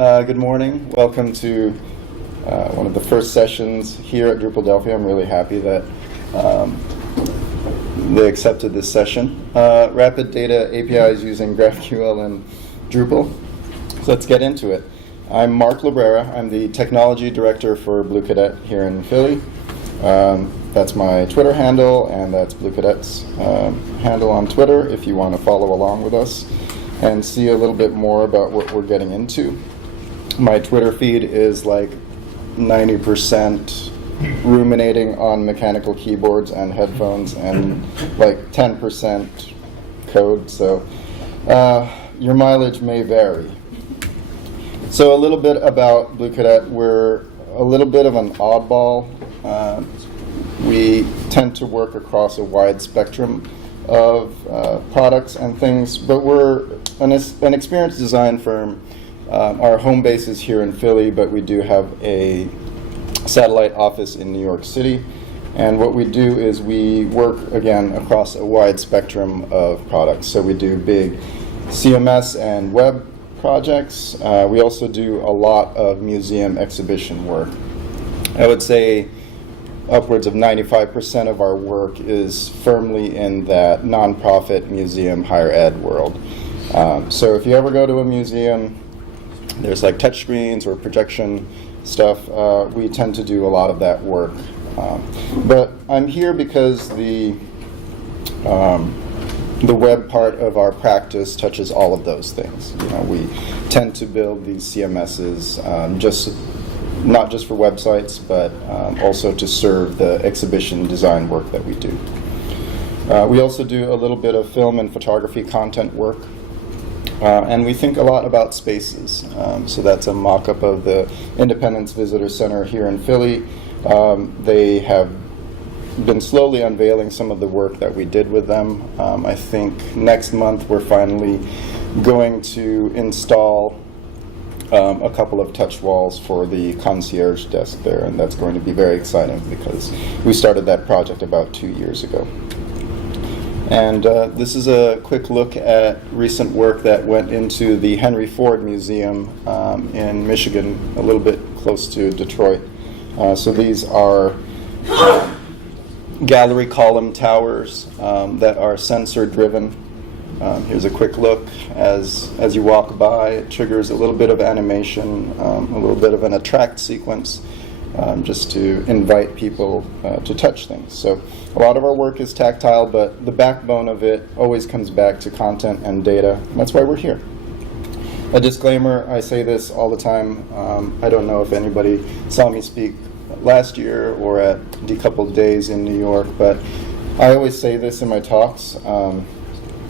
Good morning. Welcome to one of the first sessions here at Drupaldelphia. I'm really happy that they accepted this session. Rapid data APIs using GraphQL and Drupal. So let's get into it. I'm Mark Lobrera. I'm the technology director for Bluecadet here in Philly. That's my Twitter handle, and that's Bluecadet's handle on Twitter if you want to follow along with us and see a little bit more about what we're getting into. My Twitter feed is like 90% ruminating on mechanical keyboards and headphones and like 10% code, so your mileage may vary. So a little bit about Bluecadet. We're a little bit of an oddball. We tend to work across a wide spectrum of products and things, but we're an experience design firm. Our home base is here in Philly, but we do have a satellite office in New York City. And what we do is we work, again, across a wide spectrum of products. So we do big CMS and web projects. We also do a lot of museum exhibition work. I would say upwards of 95% of our work is firmly in that nonprofit museum higher ed world. So if you ever go to a museum, there's like touch screens or projection stuff. We tend to do a lot of that work. But I'm here because the web part of our practice touches all of those things. You know, we tend to build these CMSs not just for websites, but also to serve the exhibition design work that we do. We also do a little bit of film and photography content work. And we think a lot about spaces. So that's a mock-up of the Independence Visitor Center here in Philly. They have been slowly unveiling some of the work that we did with them. I think next month we're finally going to install a couple of touch walls for the concierge desk there, and that's going to be very exciting because we started that project about 2 years ago. And this is a quick look at recent work that went into the Henry Ford Museum in Michigan, a little bit close to Detroit. So these are gallery column towers that are sensor driven. Here's a quick look. As you walk by, it triggers a little bit of animation, a little bit of an attract sequence, just to invite people to touch things. So a lot of our work is tactile, but the backbone of it always comes back to content and data. And that's why we're here. A disclaimer, I say this all the time. I don't know if anybody saw me speak last year or at Decoupled Days in New York, but I always say this in my talks.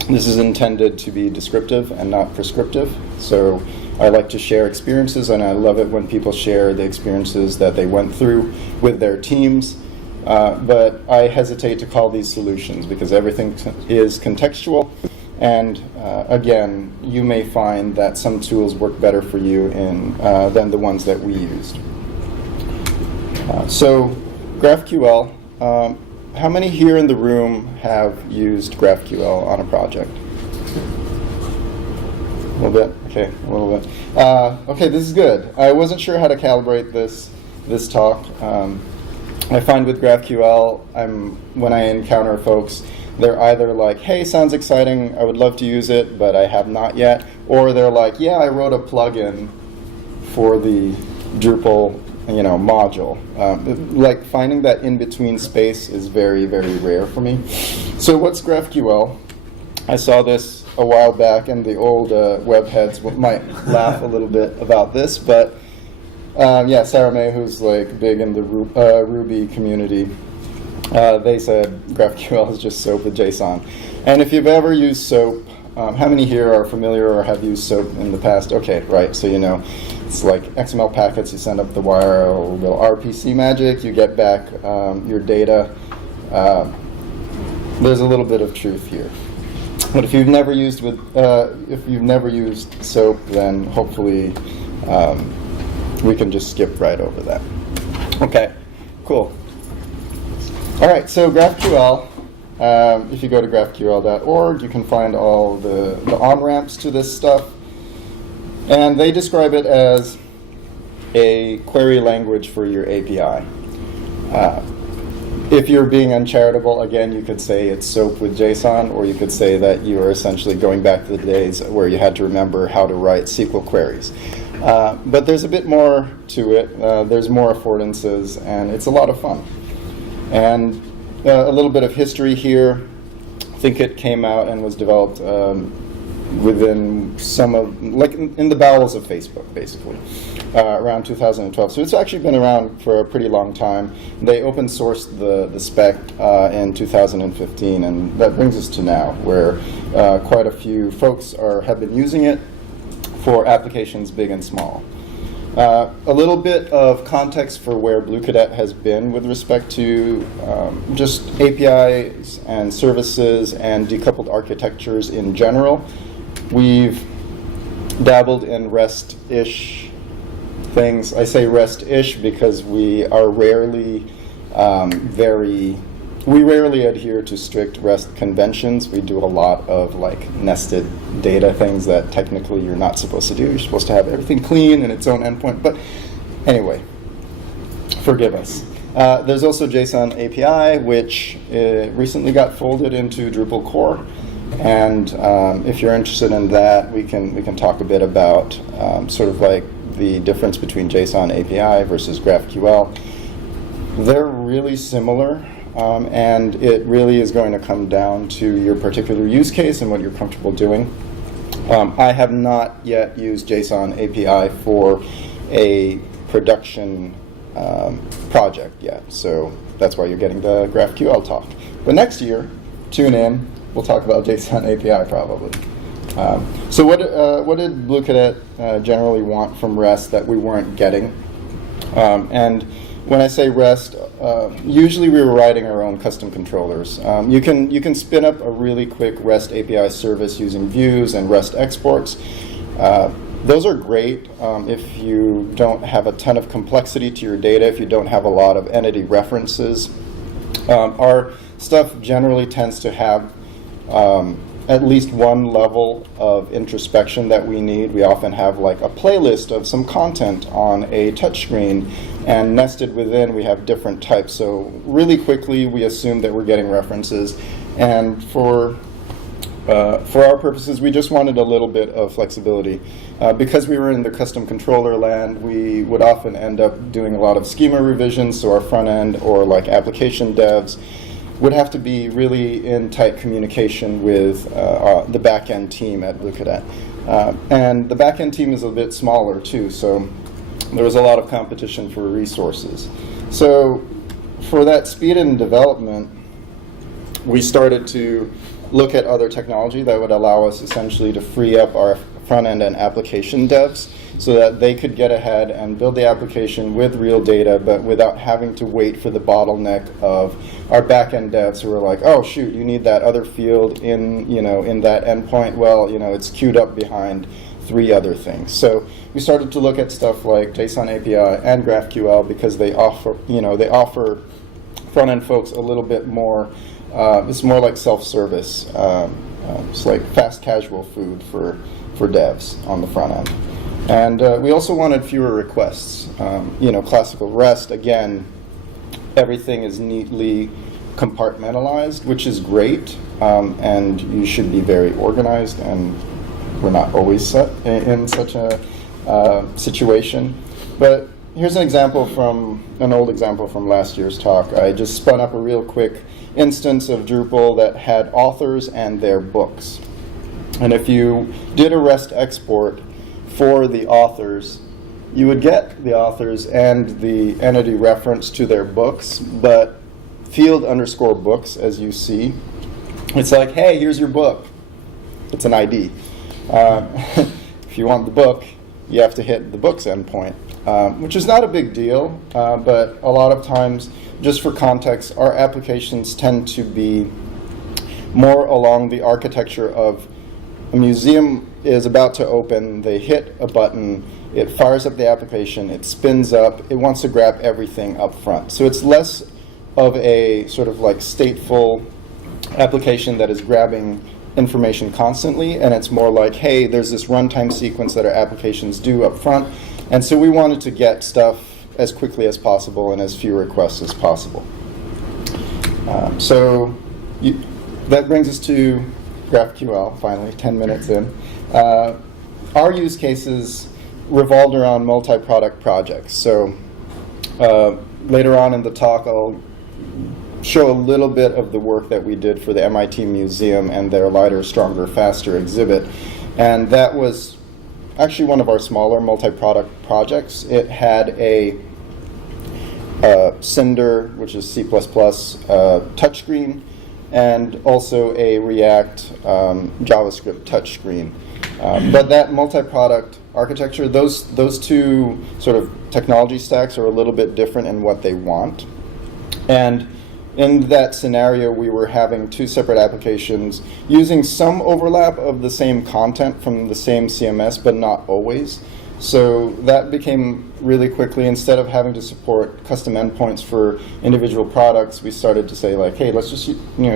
This is intended to be descriptive and not prescriptive. So I like to share experiences, and I love it when people share the experiences that they went through with their teams. But I hesitate to call these solutions because everything is contextual. And again, you may find that some tools work better for you than the ones that we used. So GraphQL. How many here in the room have used GraphQL on a project? A little bit? Okay, a little bit. Okay, this is good. I wasn't sure how to calibrate this talk. I find with GraphQL, when I encounter folks, they're either like, hey, sounds exciting, I would love to use it, but I have not yet. Or they're like, yeah, I wrote a plugin for the Drupal module. Like finding that in-between space is very, very rare for me. So what's GraphQL? I saw this a while back, and the old web heads might laugh a little bit about this, but yeah, Sarah May, who's like big in the Ruby community, they said GraphQL is just SOAP with JSON. And if you've ever used SOAP, how many here are familiar or have used SOAP in the past? Okay, right, so you know. It's like XML packets, you send up the wire, a little RPC magic, you get back your data. There's a little bit of truth here. But if you've never used SOAP, then hopefully we can just skip right over that. Okay, cool. All right, so GraphQL. If you go to graphql.org, you can find all the on-ramps to this stuff. And they describe it as a query language for your API. If you're being uncharitable, again, you could say it's SOAP with JSON, or you could say that you are essentially going back to the days where you had to remember how to write SQL queries. But there's a bit more to it. There's more affordances, and it's a lot of fun. And a little bit of history here. I think it came out and was developed within in the bowels of Facebook, basically, around 2012. So it's actually been around for a pretty long time. They open sourced the spec in 2015, and that brings us to now, where quite a few folks have been using it for applications big and small. A little bit of context for where Bluecadet has been with respect to just APIs and services and decoupled architectures in general. We've dabbled in REST-ish things. I say REST-ish because we are rarely we rarely adhere to strict REST conventions. We do a lot of nested data things that technically you're not supposed to do. You're supposed to have everything clean in its own endpoint. But anyway, forgive us. There's also JSON API, which recently got folded into Drupal core. And if you're interested in that, we can talk a bit about sort of the difference between JSON API versus GraphQL. They're really similar, and it really is going to come down to your particular use case and what you're comfortable doing. I have not yet used JSON API for a production project yet, so that's why you're getting the GraphQL talk. But next year, tune in. We'll talk about JSON API probably. So what did Bluecadet generally want from REST that we weren't getting? And when I say REST, usually we were writing our own custom controllers. You can spin up a really quick REST API service using views and REST exports. Those are great if you don't have a ton of complexity to your data, if you don't have a lot of entity references. Our stuff generally tends to have at least one level of introspection that we need. We often have a playlist of some content on a touchscreen, and nested within we have different types. So really quickly we assume that we're getting references, and for our purposes we just wanted a little bit of flexibility. Because we were in the custom controller land, we would often end up doing a lot of schema revisions, so our front end or application devs would have to be really in tight communication with the back-end team at Bluecadet. And the back-end team is a bit smaller too, so there was a lot of competition for resources. So for that speed in development, we started to look at other technology that would allow us essentially to free up our front-end and application devs so that they could get ahead and build the application with real data, but without having to wait for the bottleneck of our back-end devs who are like, oh shoot, you need that other field in that endpoint. Well, it's queued up behind 3 other things. So we started to look at stuff like JSON API and GraphQL because they offer front-end folks a little bit more. It's more like self-service. It's like fast casual food for devs on the front end. And we also wanted fewer requests. Classical REST, again, everything is neatly compartmentalized, which is great, and you should be very organized, and we're not always set in such a situation. But here's an old example from last year's talk. I just spun up a real quick instance of Drupal that had authors and their books. And if you did a REST export for the authors, you would get the authors and the entity reference to their books, but field underscore books, as you see, it's like, hey, here's your book. It's an ID. If you want the book, you have to hit the books endpoint, which is not a big deal, but a lot of times, just for context, our applications tend to be more along the architecture of a museum is about to open, they hit a button, it fires up the application, it spins up, it wants to grab everything up front. So it's less of a sort of stateful application that is grabbing information constantly, and it's more like, hey, there's this runtime sequence that our applications do up front, and so we wanted to get stuff as quickly as possible and as few requests as possible. That brings us to GraphQL, finally, 10 minutes in. Our use cases revolved around multi-product projects. So later on in the talk, I'll show a little bit of the work that we did for the MIT Museum and their Lighter, Stronger, Faster exhibit. And that was actually one of our smaller multi-product projects. It had a Cinder, which is C++, touchscreen, and also a React JavaScript touchscreen. But that multi-product architecture, those two sort of technology stacks are a little bit different in what they want. And in that scenario, we were having two separate applications using some overlap of the same content from the same CMS, but not always. So that became really quickly, instead of having to support custom endpoints for individual products, we started to say, like, hey, let's just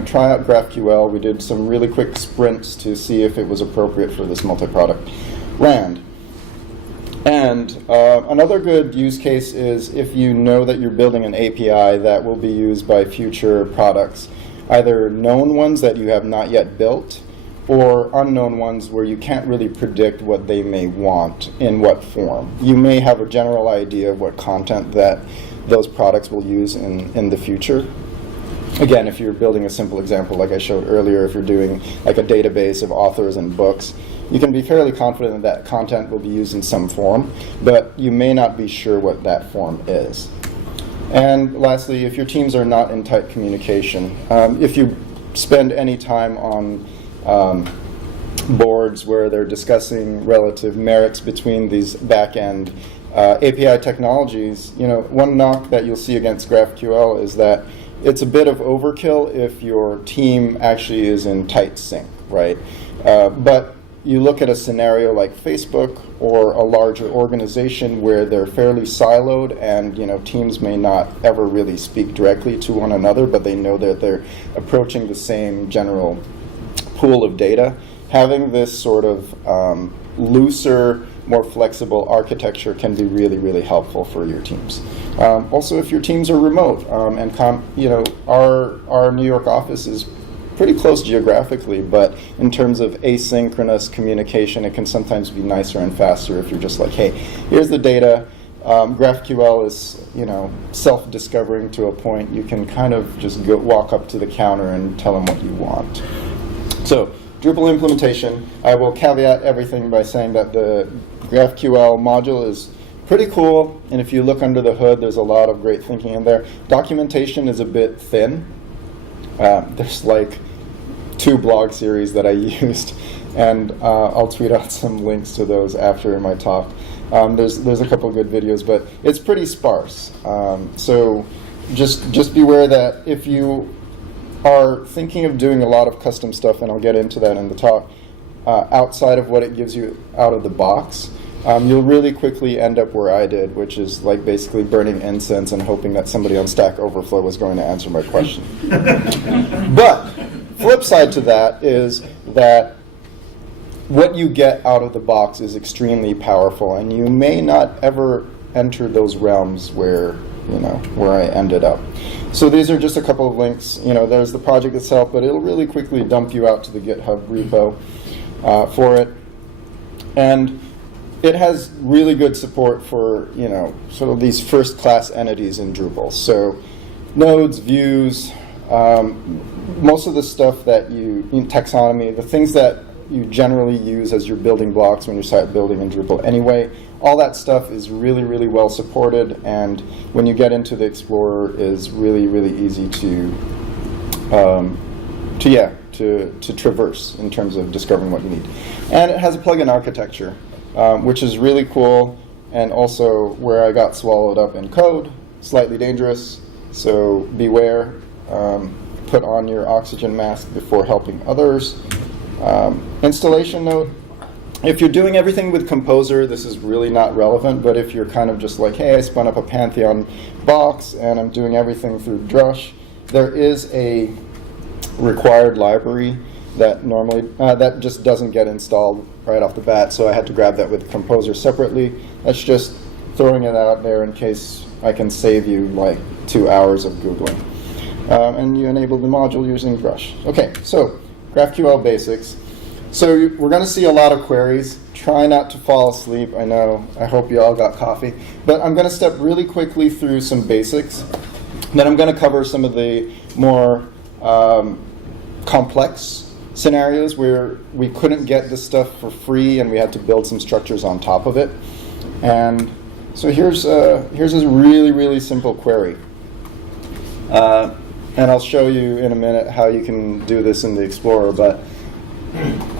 try out GraphQL. We did some really quick sprints to see if it was appropriate for this multi-product land. And another good use case is if you know that you're building an API that will be used by future products, either known ones that you have not yet built, or unknown ones where you can't really predict what they may want in what form. You may have a general idea of what content that those products will use in the future. Again, if you're building a simple example like I showed earlier, if you're doing like a database of authors and books, you can be fairly confident that content will be used in some form, but you may not be sure what that form is. And lastly, if your teams are not in tight communication, if you spend any time on boards where they're discussing relative merits between these back-end API technologies, one knock that you'll see against GraphQL is that it's a bit of overkill if your team actually is in tight sync, right? But you look at a scenario like Facebook or a larger organization where they're fairly siloed and teams may not ever really speak directly to one another, but they know that they're approaching the same general pool of data. Having this sort of looser, more flexible architecture can be really, really helpful for your teams. Also, if your teams are remote, our New York office is pretty close geographically, but in terms of asynchronous communication, it can sometimes be nicer and faster if you're just like, hey, here's the data. GraphQL is, self-discovering to a point. You can kind of just walk up to the counter and tell them what you want. So, Drupal implementation, I will caveat everything by saying that the GraphQL module is pretty cool, and if you look under the hood, there's a lot of great thinking in there. Documentation is a bit thin. There's like 2 blog series that I used, and I'll tweet out some links to those after my talk. There's a couple of good videos, but it's pretty sparse. So just beware that if you are thinking of doing a lot of custom stuff, and I'll get into that in the talk, outside of what it gives you out of the box, you'll really quickly end up where I did, which is like basically burning incense and hoping that somebody on Stack Overflow was going to answer my question. But flip side to that is that what you get out of the box is extremely powerful, and you may not ever enter those realms where I ended up. So these are just a couple of links. There's the project itself, but it'll really quickly dump you out to the GitHub repo for it. And it has really good support for, sort of these first-class entities in Drupal. So nodes, views, most of the stuff that taxonomy, the things that you generally use as your building blocks when you start building in Drupal anyway, all that stuff is really, really well supported, and when you get into the Explorer is really, really easy to traverse in terms of discovering what you need. And it has a plugin architecture, which is really cool, and also where I got swallowed up in code, slightly dangerous, so beware. Put on your oxygen mask before helping others. Installation note, if you're doing everything with Composer, this is really not relevant, but if you're kind of just like, hey, I spun up a Pantheon box and I'm doing everything through Drush, there is a required library that normally, that just doesn't get installed right off the bat, so I had to grab that with the composer separately. That's just throwing it out there in case I can save you like 2 hours of Googling. And you enable the module using Brush. Okay, so GraphQL basics. So we're going to see a lot of queries. Try not to fall asleep. I know. I hope you all got coffee. But I'm going to step really quickly through some basics. Then I'm going to cover some of the more complex scenarios where we couldn't get this stuff for free and we had to build some structures on top of it. And so here's a really, really simple query. And I'll show you in a minute how you can do this in the Explorer. But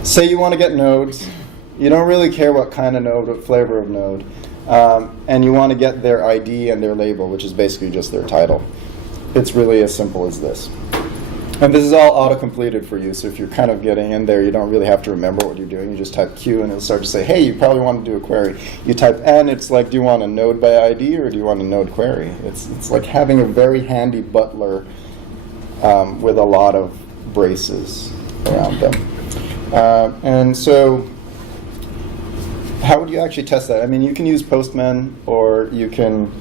say you want to get nodes. You don't really care what kind of node, what flavor of node. And you want to get their ID and their label, which is basically just their title. It's really as simple as this. And this is all auto-completed for you, so if you're kind of getting in there, you don't really have to remember what you're doing. You just type Q, and it'll start to say, hey, you probably want to do a query. You type N, it's like, do you want a node by ID, or do you want a node query? It's like having a very handy butler with a lot of braces around them. And so how would you actually test that? I mean, you can use Postman, or you can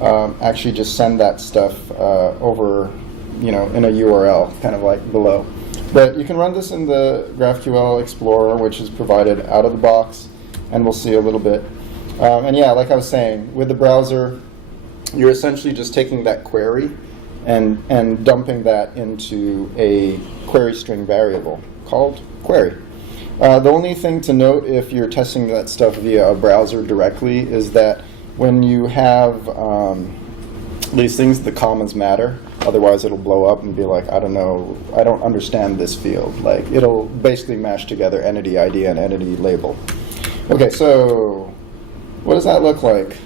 actually just send that stuff over in a URL, kind of like below. But you can run this in the GraphQL Explorer, which is provided out of the box, and we'll see a little bit. And yeah, like I was saying, with the browser, you're essentially just taking that query and dumping that into a query string variable called query. The only thing to note if you're testing that stuff via a browser directly is that when you have these things, the comments matter. Otherwise, it'll blow up and be like, I don't know, I don't understand this field. Like, it'll basically mash together entity ID and entity label. Okay, so what does that look like?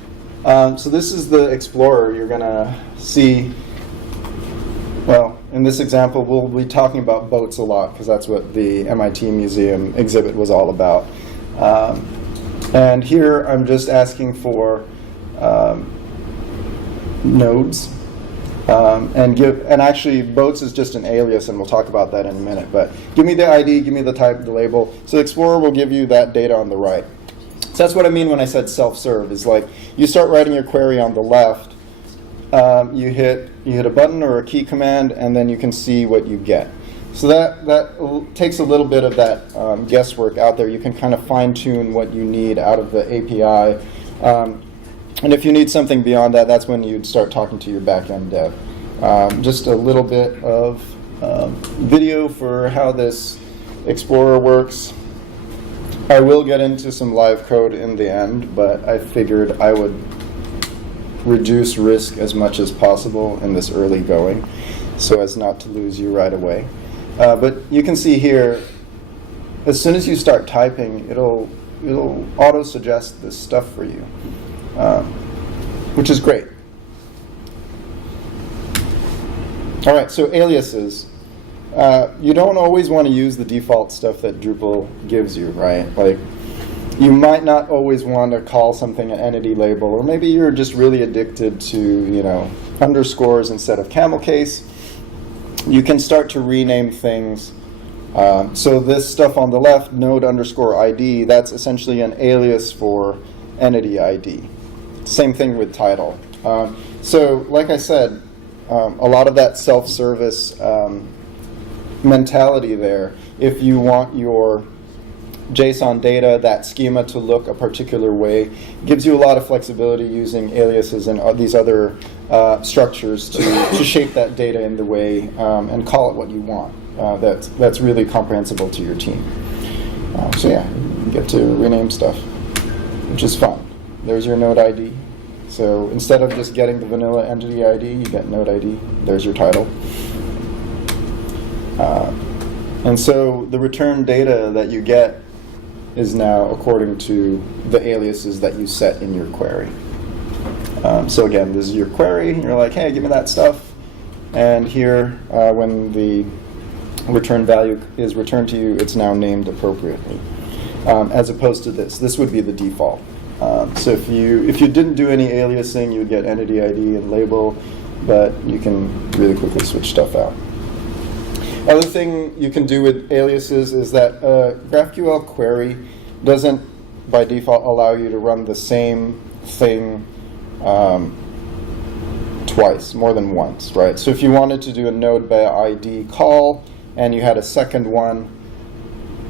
So this is the Explorer. You're going to see, well, in this example, we'll be talking about boats a lot, because that's what the MIT Museum exhibit was all about. And here, I'm just asking for nodes. And actually, boats is just an alias, and we'll talk about that in a minute. But give me the ID, give me the type, the label. So Explorer will give you that data on the right. So that's what I mean when I said self-serve. Is like you start writing your query on the left, you hit a button or a key command, and then you can see what you get. So that takes a little bit of that guesswork out there. You can kind of fine-tune what you need out of the API. And if you need something beyond that, that's when you'd start talking to your back-end dev. Just a little bit of video for how this Explorer works. I will get into some live code in the end, but I figured I would reduce risk as much as possible in this early going so as not to lose you right away. But you can see here, as soon as you start typing, it'll auto-suggest this stuff for you. Which is great. All right, so aliases. You don't always want to use the default stuff that Drupal gives you, right? Like, you might not always want to call something an entity label, or maybe you're just really addicted to, underscores instead of camel case. You can start to rename things. So this stuff on the left, node underscore ID, that's essentially an alias for entity ID. Same thing with title. So like I said, a lot of that self-service mentality there, if you want your JSON data, that schema to look a particular way, gives you a lot of flexibility using aliases and these other structures to shape that data in the way and call it what you want. That's really comprehensible to your team. So yeah, you get to rename stuff, which is fun. There's your node ID. So instead of just getting the vanilla entity ID, you get node ID. There's your title. And so the return data that you get is now according to the aliases that you set in your query. So again, this is your query. You're like, hey, give me that stuff. And here, when the return value is returned to you, it's now named appropriately. As opposed to this. This would be the default. So if you didn't do any aliasing, you would get entity ID and label, but you can really quickly switch stuff out. Other thing you can do with aliases is that GraphQL query doesn't, by default, allow you to run the same thing twice, more than once, right? So if you wanted to do a node by ID call and you had a second one,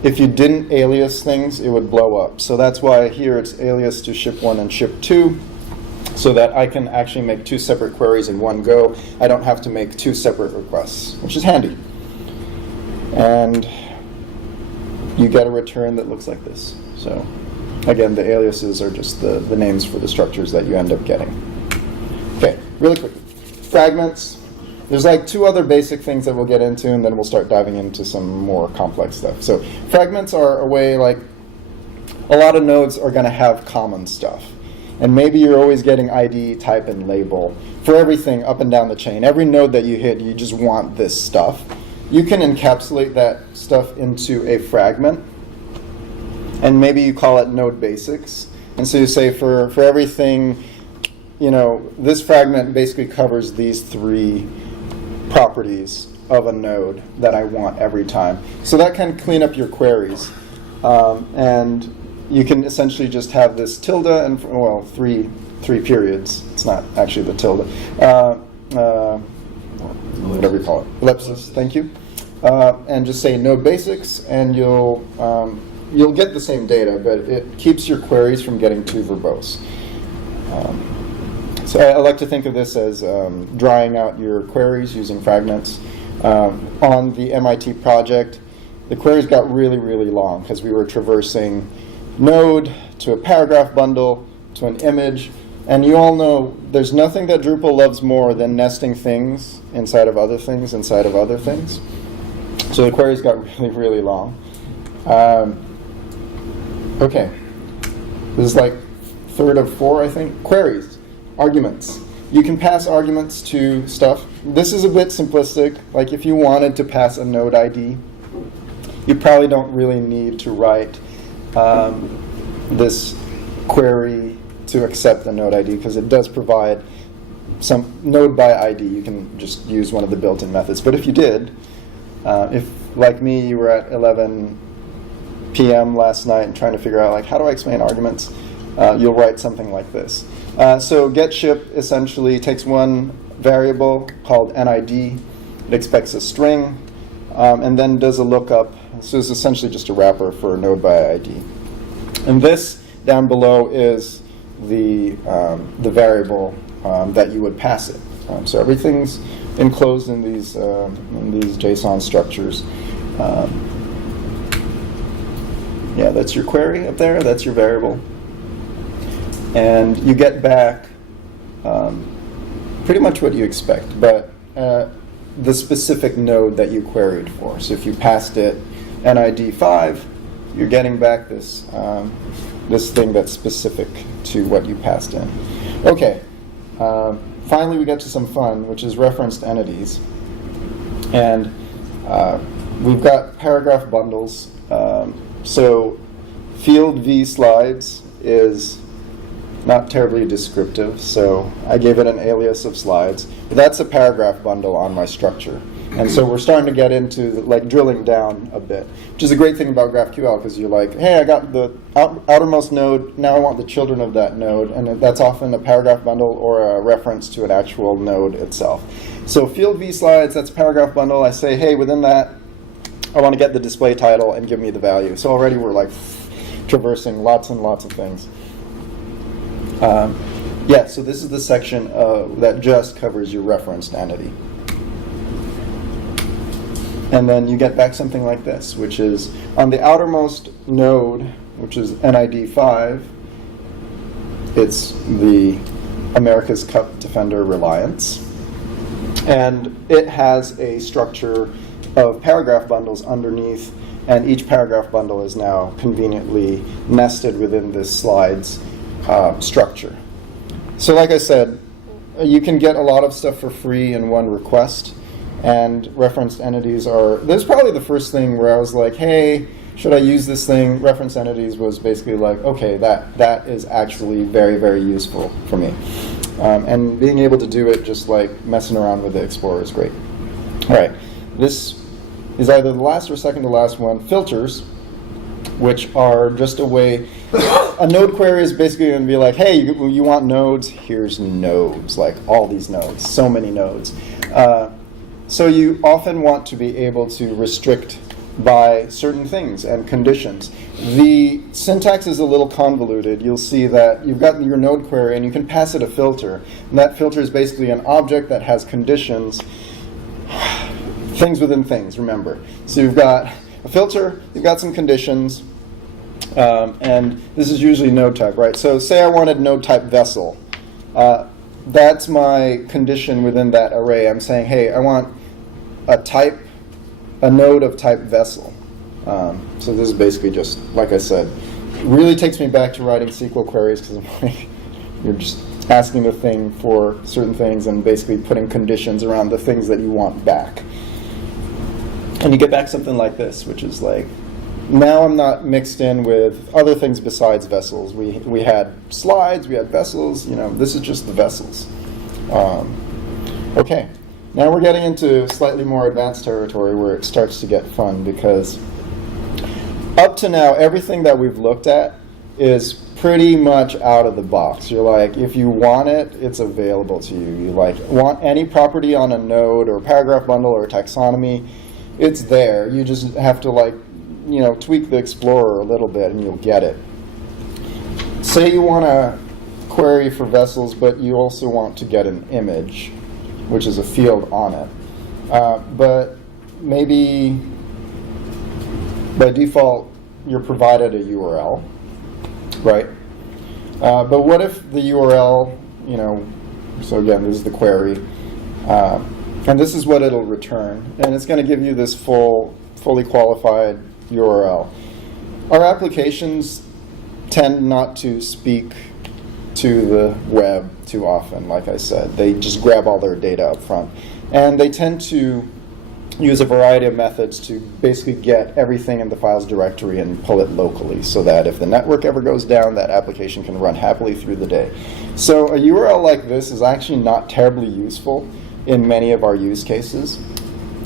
if you didn't alias things, it would blow up. So that's why here it's alias to ship1 and ship2, so that I can actually make two separate queries in one go. I don't have to make two separate requests, which is handy. And you get a return that looks like this. So again, the aliases are just the names for the structures that you end up getting. Okay, really quickly. Fragments. There's like two other basic things that we'll get into, and then we'll start diving into some more complex stuff. So fragments are a way, like, a lot of nodes are going to have common stuff. And maybe you're always getting ID, type, and label for everything up and down the chain. Every node that you hit, you just want this stuff. You can encapsulate that stuff into a fragment, and maybe you call it node basics. And so you say for everything, you know, this fragment basically covers these three properties of a node that I want every time. So that can clean up your queries. And you can essentially just have this tilde and, well, three periods. It's not actually the tilde. Whatever you call it. Ellipsis, thank you. And just say node basics, and you'll get the same data, but it keeps your queries from getting too verbose. So I like to think of this as drying out your queries using fragments. On the MIT project, the queries got really, really long because we were traversing node to a paragraph bundle to an image. And you all know there's nothing that Drupal loves more than nesting things inside of other things inside of other things. So the queries got really, really long. Okay. This is like third of four, I think. Queries. Arguments. You can pass arguments to stuff. This is a bit simplistic. Like if you wanted to pass a node ID, you probably don't really need to write this query to accept the node ID, because it does provide some node by ID. You can just use one of the built-in methods. But if you did, if like me, you were at 11 p.m. last night and trying to figure out, like, how do I explain arguments, you'll write something like this. So getShip essentially takes one variable called NID, it expects a string, and then does a lookup. So it's essentially just a wrapper for node by ID. And this down below is the variable that you would pass it. So everything's enclosed in these JSON structures. Yeah, that's your query up there. That's your variable. And you get back pretty much what you expect, but the specific node that you queried for. So if you passed it NID 5, you're getting back this this thing that's specific to what you passed in. Okay. Finally, we get to some fun, which is referenced entities. And we've got paragraph bundles. So field v slides is not terribly descriptive, so I gave it an alias of slides. But that's a paragraph bundle on my structure. And so we're starting to get into like drilling down a bit, which is a great thing about GraphQL, because you're like, hey, I got the outermost node, now I want the children of that node, and that's often a paragraph bundle or a reference to an actual node itself. So field v slides, that's a paragraph bundle. I say, hey, within that, I want to get the display title and give me the value. So already we're like traversing lots and lots of things. Yeah, so this is the section that just covers your referenced entity. And then you get back something like this, which is on the outermost node, which is NID 5, it's the America's Cup Defender Reliance. And it has a structure of paragraph bundles underneath, and each paragraph bundle is now conveniently nested within this slides structure. So like I said, you can get a lot of stuff for free in one request. And referenced entities are, this is probably the first thing where I was like, hey, should I use this thing? Referenced entities was basically like, okay, that is actually very, very useful for me. And being able to do it just like messing around with the Explorer is great. All right, this is either the last or second to last one, filters, which are just a way, a node query is basically going to be like, hey, you want nodes? Here's nodes, like all these nodes, so many nodes. So you often want to be able to restrict by certain things and conditions. The syntax is a little convoluted. You'll see that you've got your node query and you can pass it a filter. And that filter is basically an object that has conditions, things within things, remember. So you've got a filter, you've got some conditions, and this is usually node type, right? So say I wanted node type vessel. That's my condition within that array. I'm saying, hey, I want a node of type vessel. So this is basically just, like I said, it really takes me back to writing SQL queries because like, you're just asking the thing for certain things and basically putting conditions around the things that you want back. And you get back something like this, which is like, now I'm not mixed in with other things besides vessels. We had slides, we had vessels, this is just the vessels. Okay, now we're getting into slightly more advanced territory where it starts to get fun, because up to now, everything that we've looked at is pretty much out of the box. You're like, if you want it, it's available to you. You want any property on a node or paragraph bundle or taxonomy, it's there. You just have to tweak the Explorer a little bit and you'll get it. Say you want to query for vessels, but you also want to get an image, which is a field on it. But maybe by default, you're provided a URL, right? But what if the URL, so again, this is the query, and this is what it'll return, and it's going to give you this fully qualified URL. Our applications tend not to speak to the web too often, like I said. They just grab all their data up front. And they tend to use a variety of methods to basically get everything in the files directory and pull it locally so that if the network ever goes down, that application can run happily through the day. So a URL like this is actually not terribly useful in many of our use cases.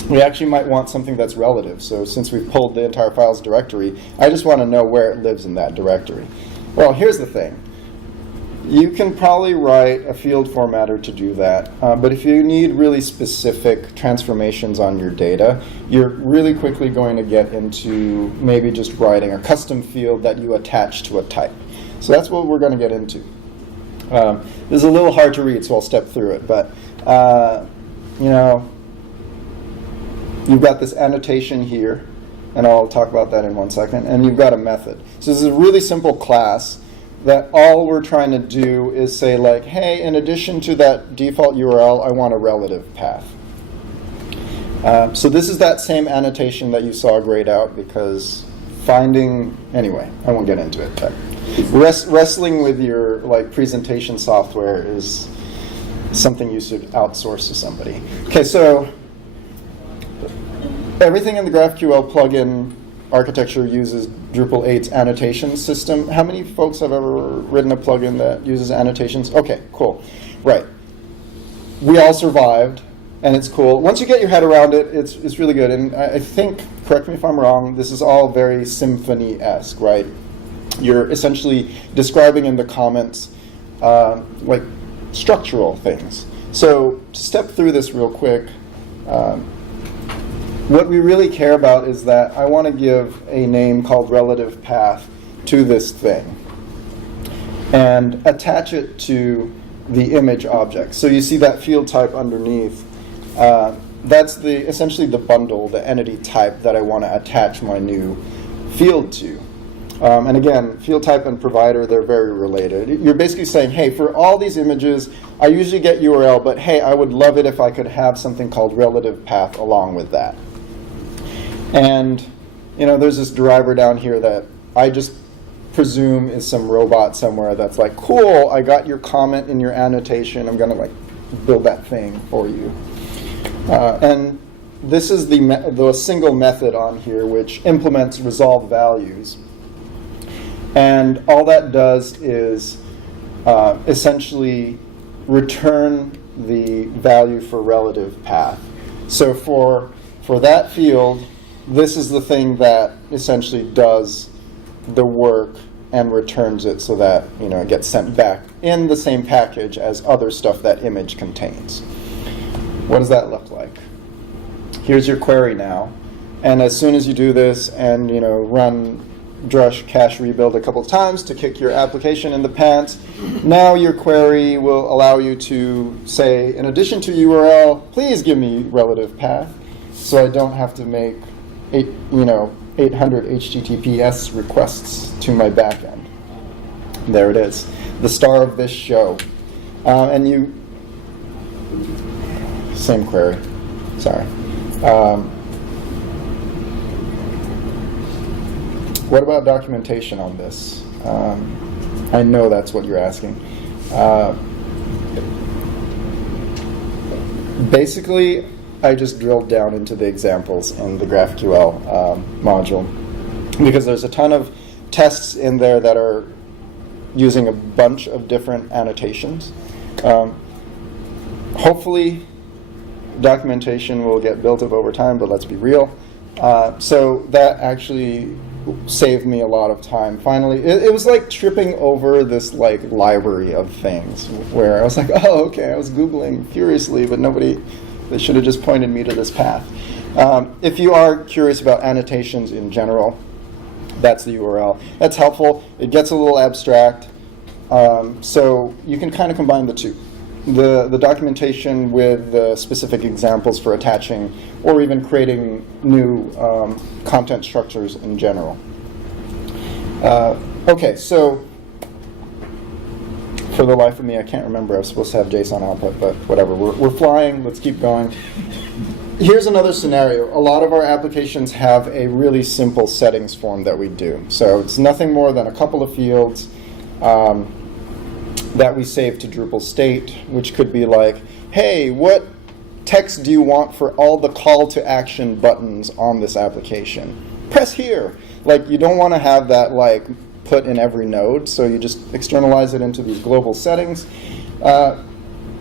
We actually might want something that's relative. So since we've pulled the entire files directory, I just want to know where it lives in that directory. Well, here's the thing. You can probably write a field formatter to do that, but if you need really specific transformations on your data, you're really quickly going to get into maybe just writing a custom field that you attach to a type. So that's what we're going to get into. This is a little hard to read, so I'll step through it, but you've got this annotation here, and I'll talk about that in 1 second, and you've got a method. So this is a really simple class that all we're trying to do is say, like, hey, in addition to that default URL, I want a relative path. So this is that same annotation that you saw grayed out, because anyway, I won't get into it. But wrestling with your presentation software is something you should outsource to somebody. Okay, so everything in the GraphQL plugin architecture uses Drupal 8's annotation system. How many folks have ever written a plugin that uses annotations? Okay, cool. Right. We all survived, and it's cool. Once you get your head around it, it's really good. And I think, correct me if I'm wrong, this is all very symphony-esque, right? You're essentially describing in the comments structural things. So to step through this real quick, what we really care about is that I want to give a name called relative path to this thing and attach it to the image object. So you see that field type underneath. That's essentially the bundle, the entity type that I want to attach my new field to. And again, field type and provider, they're very related. You're basically saying, hey, for all these images, I usually get URL, but hey, I would love it if I could have something called relative path along with that. And there's this driver down here that I just presume is some robot somewhere that's like, cool, I got your comment in your annotation, I'm going to build that thing for you. And this is the single method on here which implements resolve values. And all that does is essentially return the value for relative path. So for that field, this is the thing that essentially does the work and returns it so that it gets sent back in the same package as other stuff that image contains. What does that look like? Here's your query now, and as soon as you do this and run drush cache rebuild a couple of times to kick your application in the pants, now your query will allow you to say, in addition to URL, please give me relative path, so I don't have to make 800 HTTPS requests to my backend. There it is, the star of this show. And you, same query, sorry. What about documentation on this? I know that's what you're asking. Basically, I just drilled down into the examples in the GraphQL module, because there's a ton of tests in there that are using a bunch of different annotations. Hopefully, documentation will get built up over time, but let's be real. So that actually saved me a lot of time. Finally, it was like tripping over this library of things where I was like, oh, okay, I was Googling furiously, but they should have just pointed me to this path. If you are curious about annotations in general, that's the URL. That's helpful. It gets a little abstract, so you can kind of combine the two. The documentation with the specific examples for attaching or even creating new content structures in general. Okay, so for the life of me, I can't remember. I was supposed to have JSON output, but whatever. We're flying. Let's keep going. Here's another scenario. A lot of our applications have a really simple settings form that we do. So it's nothing more than a couple of fields that we save to Drupal state, which could be like, hey, what text do you want for all the call to action buttons on this application? Press here. You don't want to have that put in every node, so you just externalize it into these global settings.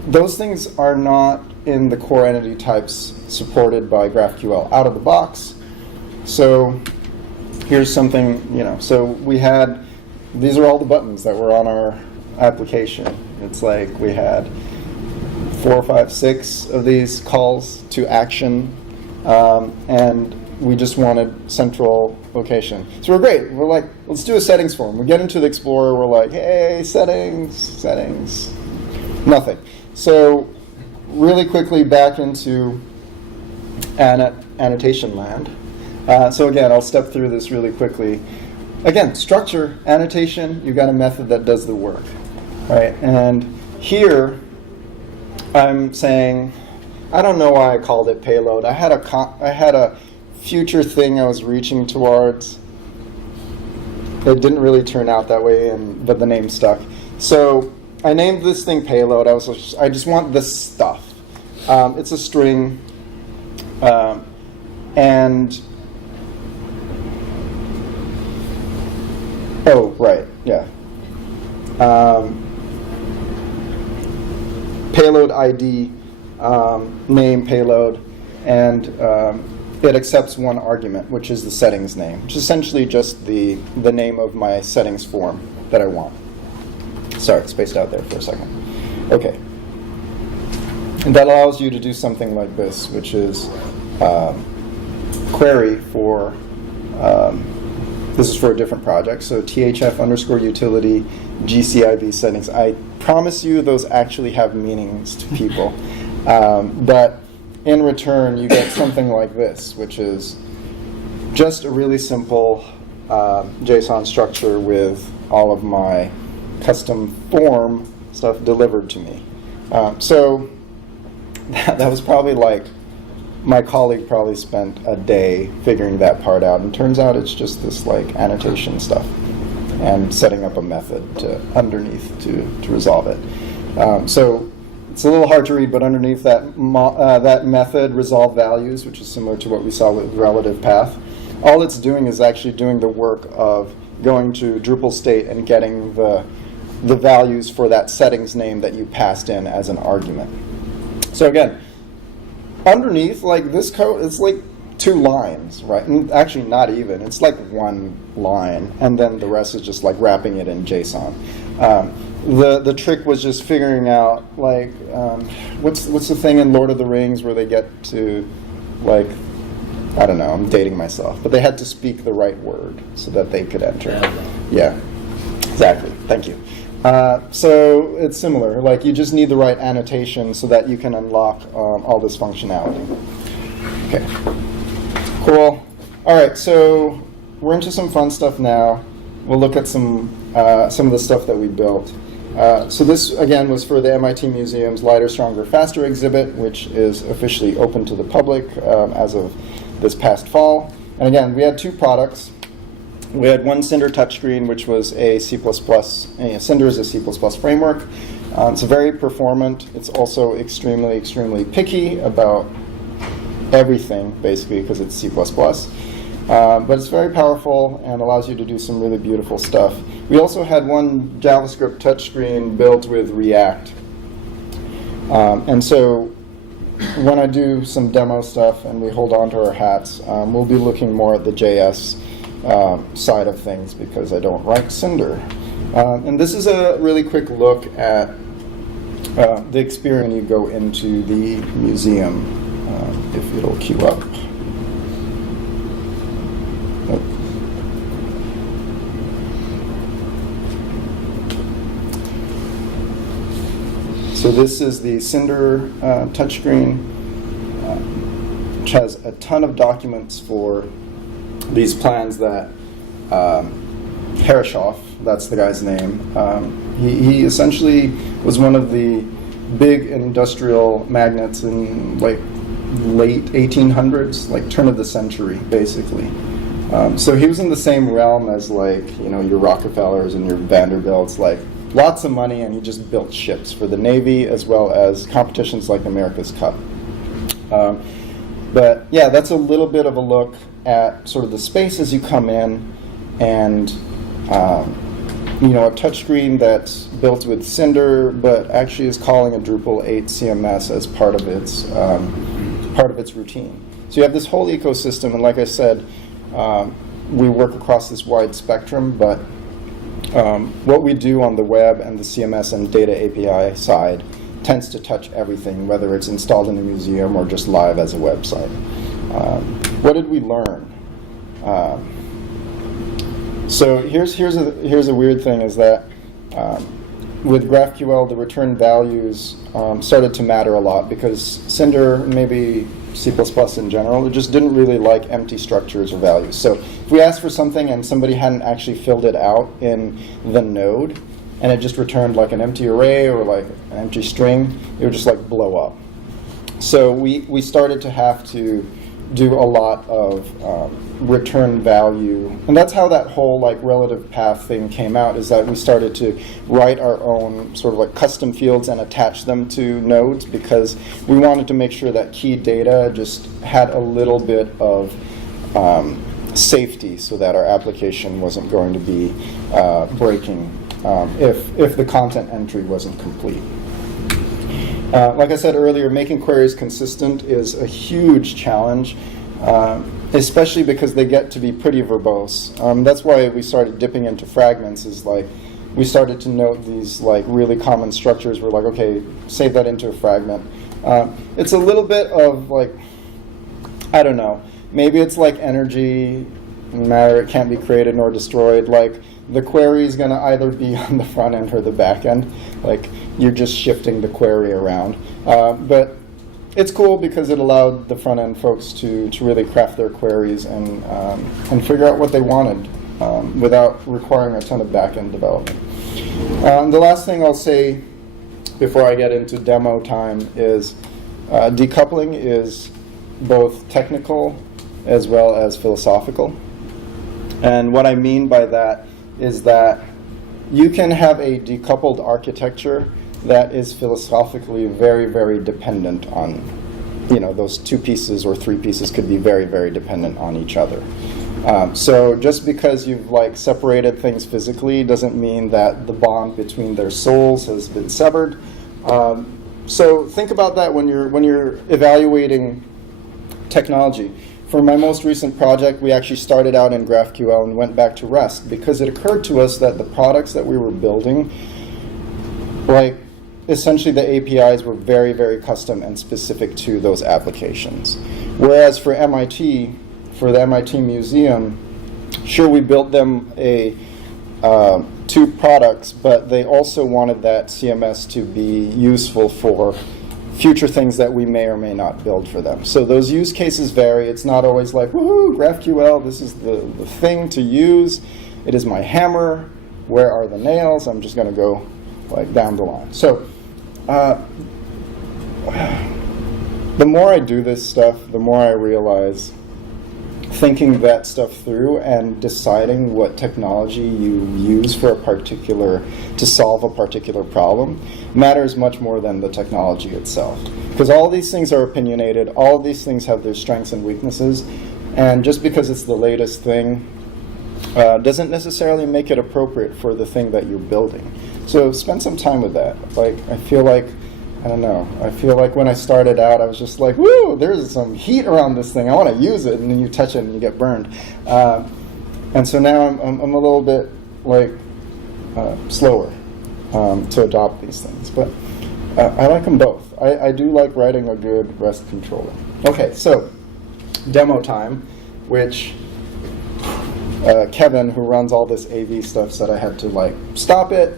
Those things are not in the core entity types supported by GraphQL out of the box. So here's something, so we had, these are all the buttons that were on our application. It's like we had 4, 5, 6 of these calls to action, and we just wanted central location. So we're great. We're like, let's do a settings form. We get into the Explorer. We're like, hey, settings. Nothing. So really quickly back into annotation land. So again, I'll step through this really quickly. Again, structure, annotation, you've got a method that does the work, right? And here, I'm saying, I don't know why I called it payload. I had a future thing I was reaching towards. It didn't really turn out that way, but the name stuck. So I named this thing payload. I just want this stuff. It's a string, and oh, right, yeah. Payload ID, name payload, and it accepts one argument, which is the settings name, which is essentially just the name of my settings form that I want. Sorry, spaced out there for a second. Okay. And that allows you to do something like this, which is query for, this is for a different project, so thf_utility gcib settings. I promise you those actually have meanings to people. But in return, you get something like this, which is just a really simple JSON structure with all of my custom form stuff delivered to me. So that was probably my colleague probably spent a day figuring that part out, and turns out it's just this annotation stuff and setting up a method underneath to resolve it. So it's a little hard to read, but underneath that method, resolve values, which is similar to what we saw with relative path, all it's doing is actually doing the work of going to Drupal state and getting the values for that settings name that you passed in as an argument. So again, underneath, this code, it's 2 lines, right? And actually not even. It's like 1 line, and then the rest is just like wrapping it in JSON. The trick was just figuring out, like, what's the thing in Lord of the Rings where they get to, like, I don't know, I'm dating myself, but they had to speak the right word so that they could enter. Yeah, exactly. Thank you. So it's similar. Like, you just need the right annotation so that you can unlock all this functionality. Okay. Cool. All right, so we're into some fun stuff now. We'll look at some of the stuff that we built. So this, again, was for the MIT Museum's Lighter, Stronger, Faster exhibit, which is officially open to the public as of this past fall. And again, we had 2 products. We had one Cinder touchscreen, which was a C++. Cinder is a C++ framework. It's very performant. It's also extremely, extremely picky about everything, basically, because it's C++. But it's very powerful and allows you to do some really beautiful stuff. We also had one JavaScript touchscreen built with React. And so when I do some demo stuff and we hold on to our hats, we'll be looking more at the JS side of things because I don't write Cinder. And this is a really quick look at the experience when you go into the museum, if it'll queue up. So this is the Cinder touchscreen, which has a ton of documents for these plans that Herreshoff, that's the guy's name, he essentially was one of the big industrial magnates in like late 1800s, like turn of the century, basically. So he was in the same realm as, like, you know, your Rockefellers and your Vanderbilts, like lots of money, and he just built ships for the Navy as well as competitions like America's Cup. But yeah, that's a little bit of a look at sort of the space as you come in, and you know, a touchscreen that's built with Cinder, but actually is calling a Drupal 8 CMS as part of its routine. So you have this whole ecosystem, and like I said, we work across this wide spectrum, but what we do on the web and the CMS and data API side tends to touch everything, whether it's installed in a museum or just live as a website. What did we learn? So here's a weird thing, is that with GraphQL, the return values started to matter a lot because Cinder, maybe C++ in general, it just didn't really like empty structures or values. So if we asked for something and somebody hadn't actually filled it out in the node, and it just returned like an empty array or like an empty string, it would just like blow up. So we started to have to do a lot of return value, and that's how that whole like relative path thing came out, is that we started to write our own sort of like custom fields and attach them to nodes, because we wanted to make sure that key data just had a little bit of safety so that our application wasn't going to be breaking if the content entry wasn't complete. Like I said earlier, making queries consistent is a huge challenge, especially because they get to be pretty verbose. That's why we started dipping into fragments, is like we started to note these like really common structures. We're like, okay, save that into a fragment. It's a little bit of like, I don't know, maybe it's like energy, matter, it can't be created nor destroyed. Like the query is going to either be on the front end or the back end. Like you're just shifting the query around. But it's cool because it allowed the front end folks to really craft their queries and figure out what they wanted without requiring a ton of back end development. The last thing I'll say before I get into demo time is decoupling is both technical as well as philosophical. And what I mean by that is that you can have a decoupled architecture that is philosophically very, very dependent on, you know, those 2 pieces or 3 pieces could be very, very dependent on each other. So just because you've like separated things physically doesn't mean that the bond between their souls has been severed. So think about that when you're evaluating technology. for my most recent project, we actually started out in GraphQL and went back to REST because it occurred to us that the products that we were building, like essentially the APIs were very, very custom and specific to those applications. Whereas for MIT, for the MIT Museum, sure, we built them two products, but they also wanted that CMS to be useful for future things that we may or may not build for them. So those use cases vary. It's not always like, woohoo, GraphQL, this is the thing to use. It is my hammer. Where are the nails? I'm just going to go like down the line. So the more I do this stuff, the more I realize thinking that stuff through and deciding what technology you use for to solve a particular problem matters much more than the technology itself. Because all these things are opinionated, all of these things have their strengths and weaknesses, and just because it's the latest thing doesn't necessarily make it appropriate for the thing that you're building. So spend some time with that. Like, I feel like when I started out, I was just like, woo, there's some heat around this thing. I want to use it, and then you touch it and you get burned. And so now I'm a little bit like slower to adopt these things. But I like them both. I do like writing a good REST controller. Okay, so demo time, which Kevin, who runs all this AV stuff, said I had to like stop it,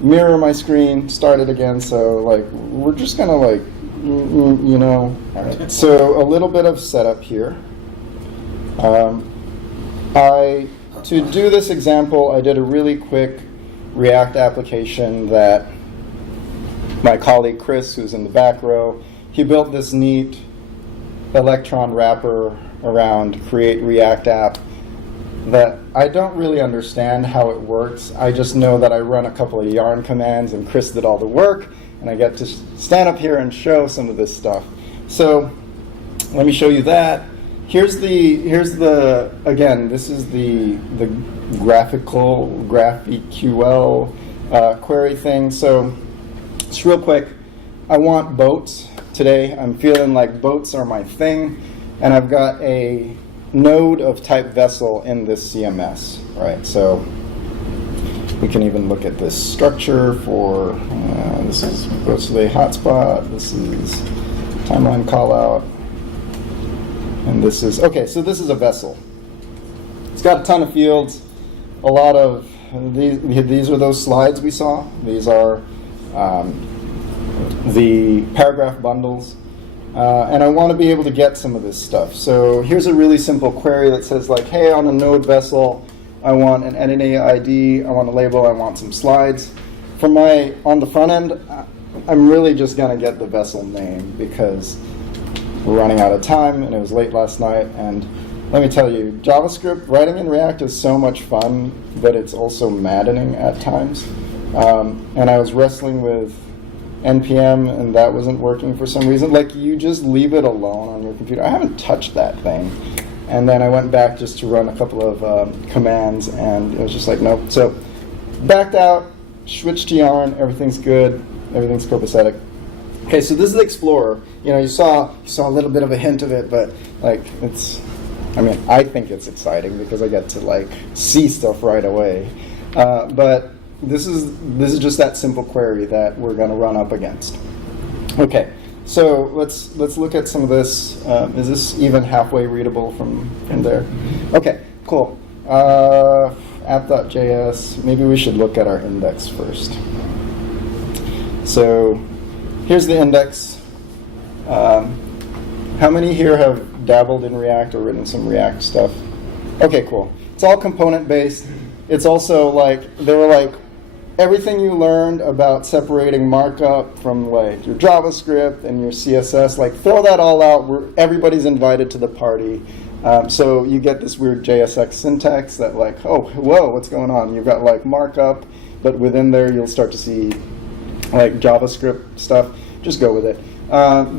mirror my screen, start it again. So like we're just gonna like, you know. All right. So a little bit of setup here. To do this example, I did a really quick React application that my colleague Chris, who's in the back row, he built this neat Electron wrapper around create React app that I don't really understand how it works. I just know that I run a couple of yarn commands and Chris did all the work, and I get to stand up here and show some of this stuff. So let me show you that. Here's the again, this is the graphical GraphQL query thing. So just real quick, I want boats today. I'm feeling like boats are my thing, and I've got a node of type vessel in this CMS, right? So we can even look at this structure for, this is goes to the hotspot, this is timeline callout, and this is, okay, so this is a vessel. It's got a ton of fields, a lot of, these are those slides we saw. These are the paragraph bundles. And I want to be able to get some of this stuff. So here's a really simple query that says like, hey, on a node vessel, I want an entity ID, I want a label, I want some slides. For on the front end, I'm really just going to get the vessel name because we're running out of time and it was late last night. And let me tell you, JavaScript, writing in React is so much fun, but it's also maddening at times. And I was wrestling with NPM, and that wasn't working for some reason. Like, you just leave it alone on your computer. I haven't touched that thing. And then I went back just to run a couple of commands, and it was just like, nope. So backed out, switched to Yarn, everything's good, everything's copacetic. Okay, so this is the Explorer. You know, you saw a little bit of a hint of it, but like I think it's exciting because I get to like see stuff right away. But this is just that simple query that we're going to run up against. Okay, so let's look at some of this. Is this even halfway readable from there? Okay, cool. App.js. Maybe we should look at our index first. So here's the index. How many here have dabbled in React or written some React stuff? Okay, cool. It's all component based. It's also like, they were like, everything you learned about separating markup from like your JavaScript and your CSS, like throw that all out. Everybody's invited to the party. So you get this weird JSX syntax that like, oh, whoa, what's going on? You've got like markup, but within there you'll start to see like JavaScript stuff. Just go with it.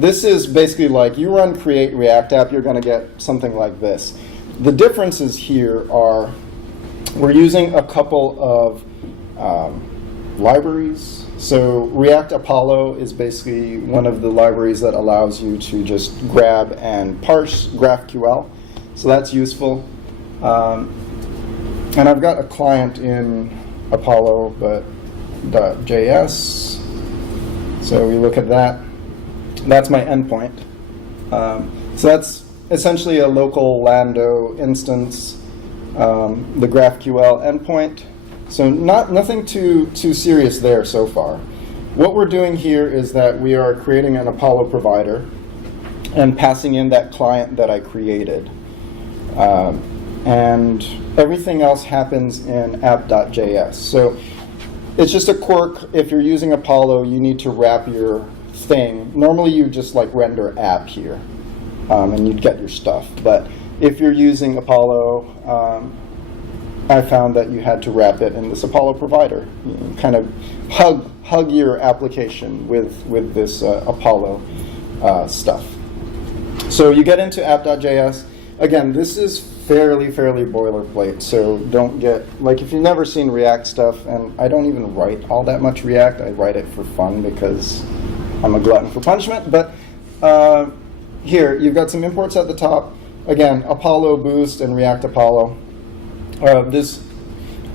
This is basically like you run create React app, you're going to get something like this. The differences here are we're using a couple of libraries. So React Apollo is basically one of the libraries that allows you to just grab and parse GraphQL. So that's useful. And I've got a client in Apollo, but .js. So we look at that. That's my endpoint. So that's essentially a local Lando instance, the GraphQL endpoint. So nothing too serious there so far. What we're doing here is that we are creating an Apollo provider and passing in that client that I created. And everything else happens in app.js. So it's just a quirk. If you're using Apollo, you need to wrap your thing. Normally you just like render app here, and you'd get your stuff. But if you're using Apollo, I found that you had to wrap it in this Apollo provider. You kind of hug your application with this Apollo stuff. So you get into app.js. Again, this is fairly boilerplate, so don't get, like, if you've never seen React stuff, and I don't even write all that much React, I write it for fun because I'm a glutton for punishment, but here, you've got some imports at the top. Again, Apollo Boost and React Apollo. This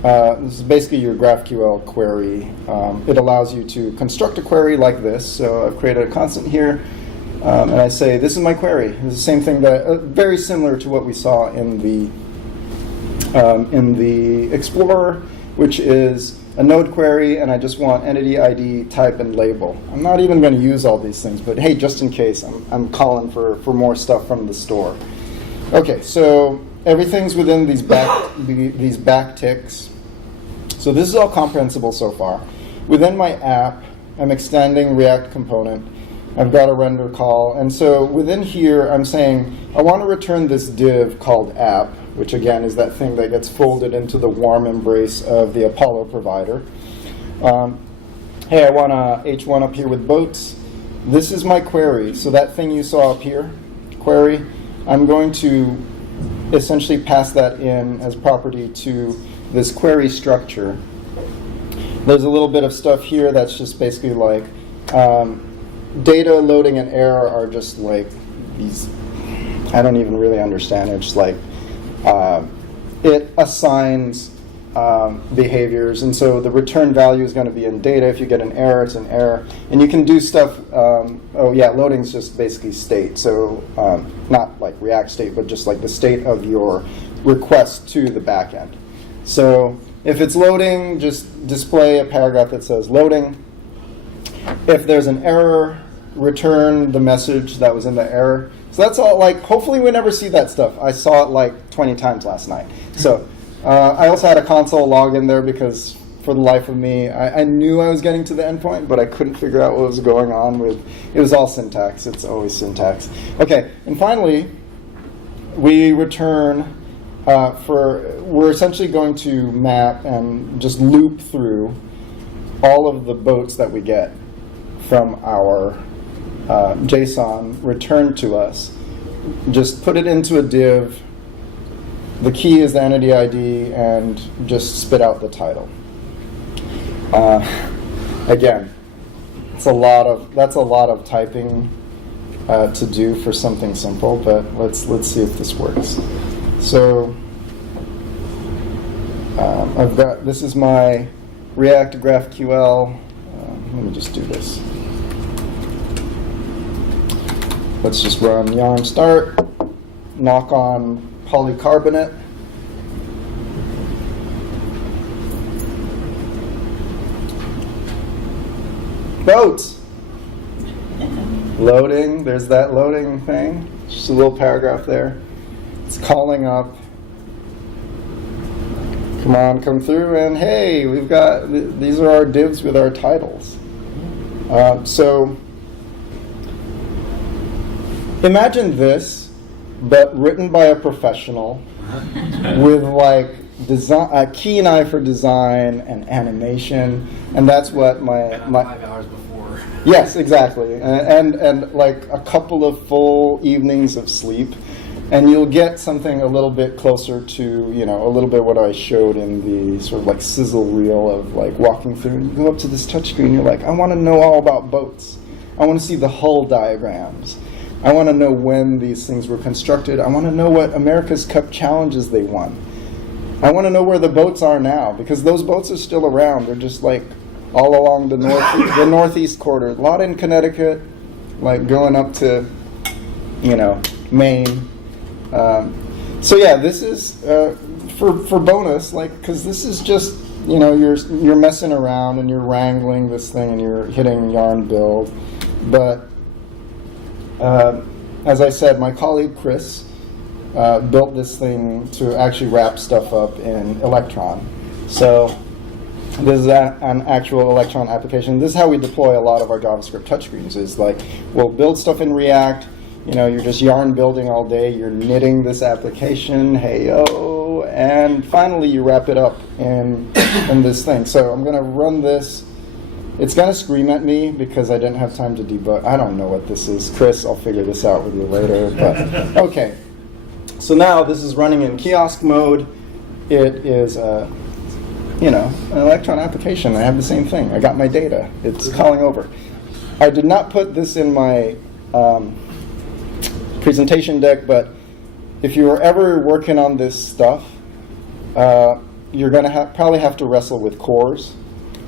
is basically your GraphQL query. It allows you to construct a query like this, so I've created a constant here. And I say, this is my query. It's the same thing that, very similar to what we saw in the Explorer, which is a node query, and I just want entity ID, type, and label. I'm not even going to use all these things, but hey, just in case, I'm calling for more stuff from the store. Okay, so everything's within these backticks. So this is all comprehensible so far. Within my app, I'm extending React component. I've got a render call, and so within here I'm saying I want to return this div called app, which again is that thing that gets folded into the warm embrace of the Apollo provider. Hey, I want a h1 up here with boats. This is my query, so that thing you saw up here, query, I'm going to essentially pass that in as property to this query structure. There's a little bit of stuff here that's just basically like data loading and error are just like these, I don't even really understand. It's just like it assigns behaviors, and so the return value is going to be in data. If you get an error, it's an error. And you can do stuff, oh yeah, loading is just basically state. So not like React state, but just like the state of your request to the backend. So if it's loading, just display a paragraph that says loading. If there's an error, return the message that was in the error. So that's all, like, hopefully we never see that stuff. I saw it like 20 times last night. So I also had a console log in there because for the life of me, I knew I was getting to the endpoint, but I couldn't figure out what was going on with, it was all syntax. It's always syntax. Okay, and finally, we return we're essentially going to map and just loop through all of the boats that we get from our JSON returned to us. Just put it into a div. The key is the entity ID, and just spit out the title. Again, that's a lot of typing to do for something simple, but let's see if this works. So this is my React GraphQL. Let me just do this. Let's just run yarn start, knock on polycarbonate. Boats. Loading, there's that loading thing. Just a little paragraph there. It's calling up. Come on, come through, and hey, we've got, these are our divs with our titles. So imagine this, but written by a professional with like a keen eye for design and animation, and that's what my 5 hours before. Yes, exactly, and like a couple of full evenings of sleep, and you'll get something a little bit closer to, you know, a little bit what I showed in the sort of like sizzle reel of like walking through, and you go up to this touchscreen, you're like, I want to know all about boats. I want to see the hull diagrams. I want to know when these things were constructed. I want to know what America's Cup challenges they won. I want to know where the boats are now, because those boats are still around. They're just like all along the northeast quarter. A lot in Connecticut, like going up to, Maine. So yeah, this is for bonus, like, because this is just, you're messing around and you're wrangling this thing and you're hitting yarn build. But as I said, my colleague Chris built this thing to actually wrap stuff up in Electron. So this is an actual Electron application. This is how we deploy a lot of our JavaScript touchscreens. Is like, we'll build stuff in React. You're just yarn building all day. You're knitting this application, hey-oh, and finally you wrap it up in this thing. So I'm going to run this. It's going to scream at me because I didn't have time to debug. I don't know what this is. Chris, I'll figure this out with you later. But okay. So now this is running in kiosk mode. It is an Electron application. I have the same thing. I got my data. It's calling over. I did not put this in my presentation deck, but if you are ever working on this stuff, you're going to probably have to wrestle with cores,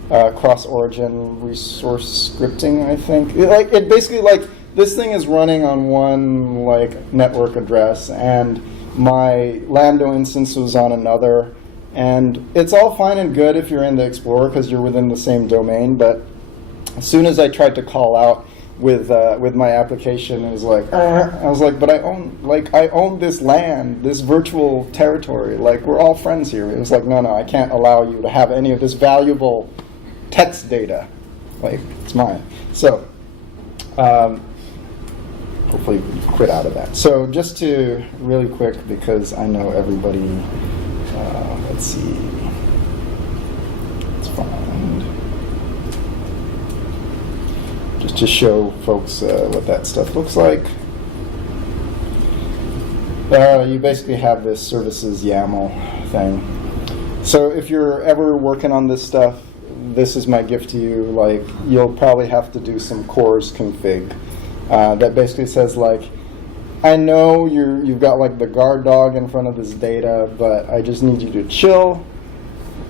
cross-origin resource scripting, I think. It basically, this thing is running on one network address, and my Lambda instance was on another, and it's all fine and good if you're in the Explorer because you're within the same domain. But as soon as I tried to call out with my application, it was like, I was like, but I own this land, this virtual territory. We're all friends here. It was like, no, I can't allow you to have any of this valuable text data. It's mine. So hopefully you quit out of that. So just to really quick, because I know everybody, let's see, let's find, just to show folks what that stuff looks like. You basically have this services YAML thing. So if you're ever working on this stuff, this is my gift to you. You'll probably have to do some cores config that basically says, I know you've got the guard dog in front of this data, but I just need you to chill.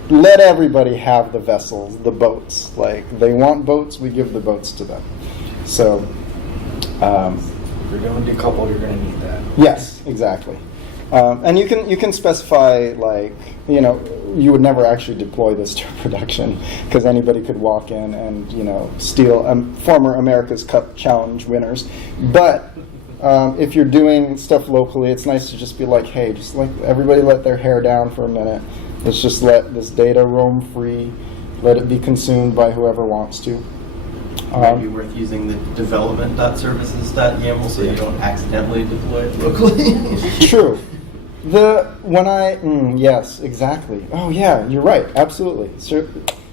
Let everybody have the vessels, the boats. They want boats, we give the boats to them. So if you're going to decouple, you're going to need that. Yes, exactly. And you can specify, you would never actually deploy this to production because anybody could walk in and steal former America's Cup challenge winners. But if you're doing stuff locally, it's nice to just be like, hey, just everybody let their hair down for a minute. Let's just let this data roam free. Let it be consumed by whoever wants to. It might be worth using the development.services.yaml so you don't accidentally deploy it locally. True. Yes, exactly. Oh yeah, you're right. Absolutely.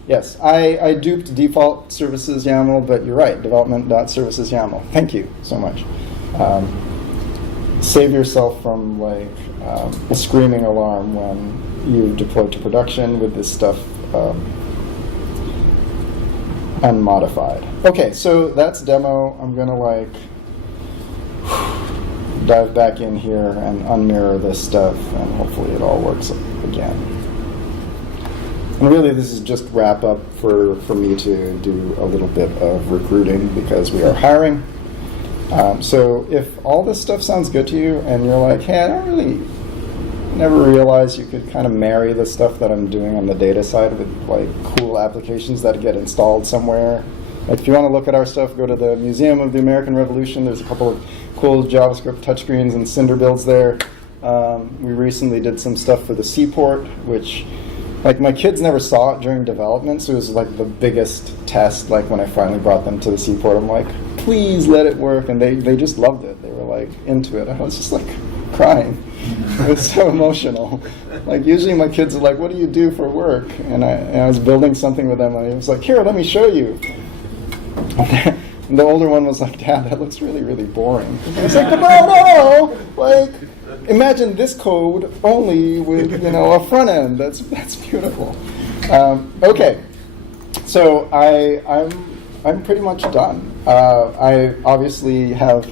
Yes, I duped default services YAML, but you're right. Development.services YAML. Thank you so much. Save yourself from a screaming alarm when you deploy to production with this stuff unmodified. Okay, so that's demo. I'm gonna dive back in here and unmirror this stuff, and hopefully it all works again. And really, this is just wrap up for me to do a little bit of recruiting because we are hiring. So if all this stuff sounds good to you and you're like, hey, never realized you could kind of marry the stuff that I'm doing on the data side with cool applications that get installed somewhere. If you want to look at our stuff, go to the Museum of the American Revolution. There's a couple of cool JavaScript touchscreens and Cinder builds there. We recently did some stuff for the Seaport, which my kids never saw it during development, so it was the biggest test. When I finally brought them to the Seaport, I'm like, please let it work, and they just loved it. They were into it. I was just crying. It was so emotional. Usually my kids are what do you do for work? And I was building something with them, and I was like, here, let me show you. And the older one was like, Dad, that looks really, really boring. I was like, no. Imagine this code only with a front end. That's beautiful. Okay, so I'm pretty much done. I obviously have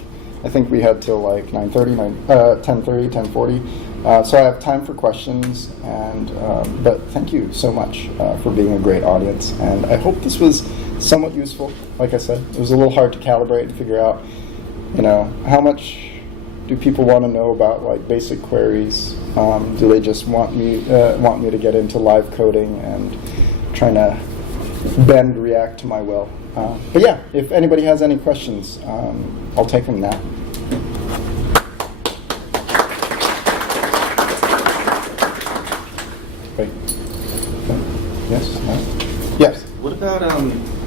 I think we had till like 10:30, 10:40. So I have time for questions, and but thank you so much for being a great audience. And I hope this was somewhat useful. Like I said, it was a little hard to calibrate and figure out, how much do people want to know about like basic queries? Do they just want me to get into live coding and trying to bend React to my will? But yeah, if anybody has any questions, I'll take them now. Wait. Yes? No? Yes? What about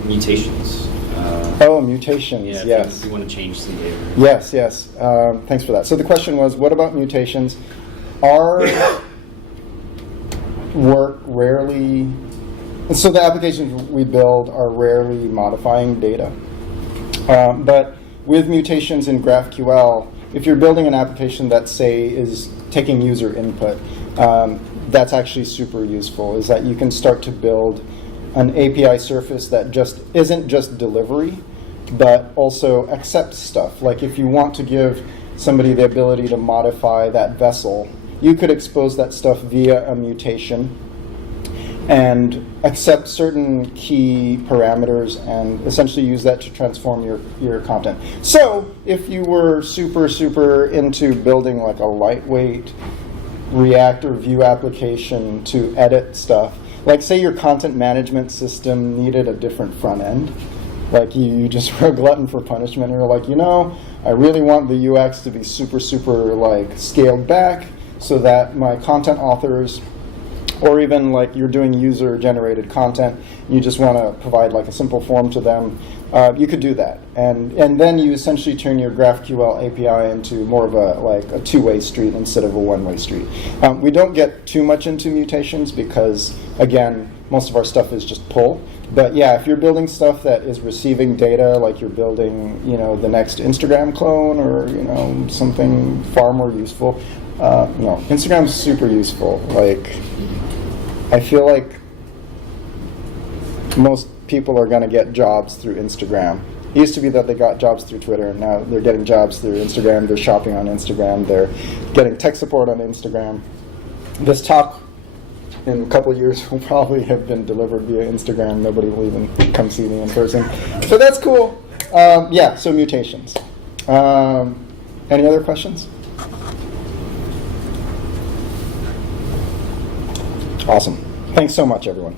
mutations? Oh, mutations, Yeah, yes. if you want to change some data. Yes, yes. Thanks for that. So the question was, what about mutations? Our work rarely... So the applications we build are rarely modifying data. But with mutations in GraphQL, if you're building an application that, say, is taking user input, that's actually super useful, is that you can start to build an API surface that just isn't just delivery, but also accepts stuff. Like if you want to give somebody the ability to modify that vessel, you could expose that stuff via a mutation and accept certain key parameters and essentially use that to transform your content. So if you were super into building like a lightweight React or Vue application to edit stuff, like say your content management system needed a different front end, like you just were a glutton for punishment, and you're like, I really want the UX to be super like scaled back so that my content authors, or even like you're doing user generated content, you just want to provide like a simple form to them, you could do that. And then you essentially turn your GraphQL API into more of a two-way street instead of a one-way street. We don't get too much into mutations because, again, most of our stuff is just pull. But yeah, if you're building stuff that is receiving data, like you're building, the next Instagram clone or, something far more useful, no, Instagram's super useful. Like, I feel like most people are going to get jobs through Instagram. It used to be that they got jobs through Twitter, and now they're getting jobs through Instagram. They're shopping on Instagram. They're getting tech support on Instagram. This talk in a couple of years will probably have been delivered via Instagram. Nobody will even come see me in person. So that's cool. Yeah, so mutations. Any other questions? Awesome. Thanks so much, everyone.